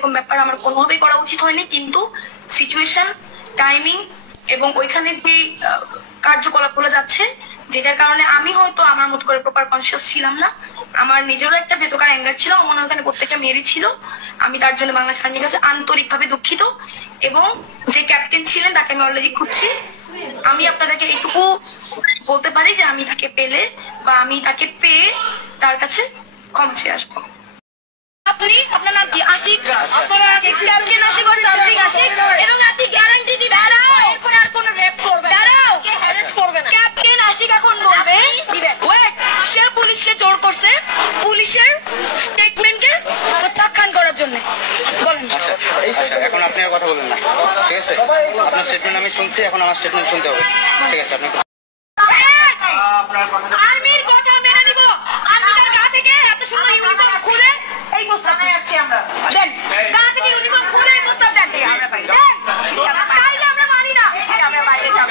এরকম ব্যাপার আমার কোনোভাবেই করা উচিত হয়নি, কিন্তু সিচুয়েশন, টাইমিং এবং ওইখানে যে কার্যকলাপ গুলো যাচ্ছে, যেটার কারণে আমি হয়তো আমার মতো করে প্রপার কনসিয়াস ছিলাম না। আমার নিজেরও একটা ভেতরকার অ্যাঙ্গার ছিল, মনে ওখানে প্রত্যেকটা মেয়েরই ছিল। আমি তার জন্য বাংলাদেশ আর্মির কাছে আন্তরিকভাবে দুঃখিত, এবং যে ক্যাপ্টেন ছিলেন তাকে আমি অলরেডি খুঁজছি। আমি আপনাদেরকে এইটুকু বলতে পারি যে আমি তাকে পেলে বা আমি তাকে পেয়ে তার কাছে ক্ষমা চেয়ে আসবো। আপনি আপনার নাম কি? আশিক। আপনারা ক্যাপ্টেন আশিক আর তান্ত্রিক আশিক, এবং আপনি গ্যারান্টি দিবেন এরপরে আর কোনো রেপ করবে না, কে হ্যারাস করবে না। ক্যাপ্টেন আশিক এখন বলবে দিবেন ওয়েট, সে পুলিশকে জোর করছে পুলিশের স্টেটমেন্টকে প্রত্যাখ্যান করার জন্য। বলেন। আচ্ছা এখন আপনি আর কথা বলেন না, ঠিক আছে? আপনার স্টেটমেন্ট আমি শুনছি, এখন আমার স্টেটমেন্ট শুনতে হবে, ঠিক আছে? আপনি আর্মির কথা মেনে নিব। আপনি তার গা থেকে এত সুন্দর ইউনিফর্ম খুলে এই প্রস্তাব নিয়ে আসছি আমরা। দেন গা থেকে ইউনিফর্ম খুলে এই প্রস্তাব দেন। আমরা বাইরে, তাইলে আমরা মানি না, আমরা বাইরে যাব।